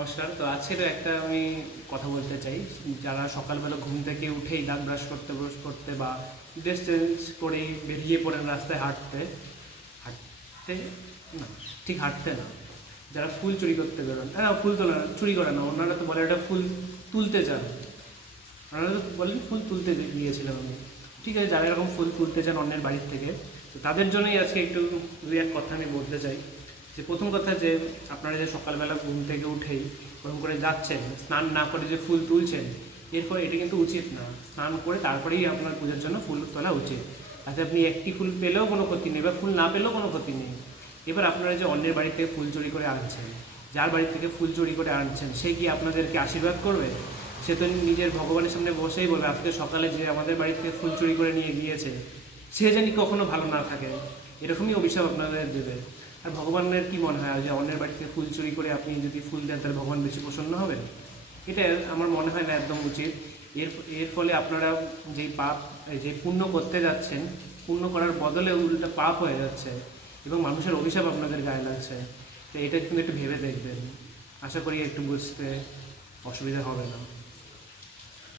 নমস্কার। তো আজকের একটা আমি কথা বলতে চাই, যারা সকালবেলা ঘুম থেকে উঠেই দাঁত ব্রাশ করতে বা ড্রেস চেঞ্জ করে বেরিয়ে পড়েন রাস্তায় হাঁটতে হাঁটতে না, ঠিক হাঁটতে না, যারা ফুল চুরি করতে বেরোন, হ্যাঁ ফুল তোলা চুরি করে না, ওনারা তো বলে এটা ফুল তুলতে চান, ওনারা তো বলেন ফুল তুলতে গিয়েছিলাম আমি। ঠিক আছে, যারা এরকম ফুল তুলতে চান অন্যের বাড়ির থেকে, তো তাদের জন্যই আজকে একটু দুই এক কথা আমি বলতে চাই। যে প্রথম কথা, যে আপনারা যে সকালবেলা ঘুম থেকে উঠেই ওরকম করে যাচ্ছেন, স্নান না করে যে ফুল তুলছেন, এরপরে এটা কিন্তু উচিত না। স্নান করে তারপরেই আপনার পুজোর জন্য ফুল তোলা উচিত। তাতে আপনি একটি ফুল পেলেও কোনো ক্ষতি নেই বা ফুল না পেলেও কোনো ক্ষতি নেই। এবার আপনারা যে অন্যের বাড়ি থেকে ফুল চুরি করে আনছেন, যার বাড়ি থেকে ফুল চুরি করে আনছেন, সে কি আপনাদেরকে আশীর্বাদ করবে? সে তো নিজের ভগবানের সামনে বসেই বলবে, আজকে সকালে যে আমাদের বাড়ি থেকে ফুল চুরি করে নিয়ে গিয়েছে সে জানি কখনো ভালো না থাকে, এরকমই অভিশাপ আপনাদের দেবে। আর ভগবানের কি মনে হয় যে অন্যের বাড়ি থেকে ফুল চুরি করে আপনি যদি ফুল দেন তাহলে ভগবান বেশি প্রসন্ন হবেন? এটা আমার মনে হয় না একদম উচিত। এর এর ফলে আপনারা যেই পাপ, যে পুণ্য করতে যাচ্ছেন, পুণ্য করার বদলে উল্টা পাপ হয়ে যাচ্ছে এবং মানুষের অভিশাপ আপনাদের গায়ে লাগছে। তো এটা কিন্তু একটু ভেবে দেখবেন, আশা করি একটু বুঝতে অসুবিধা হবে না।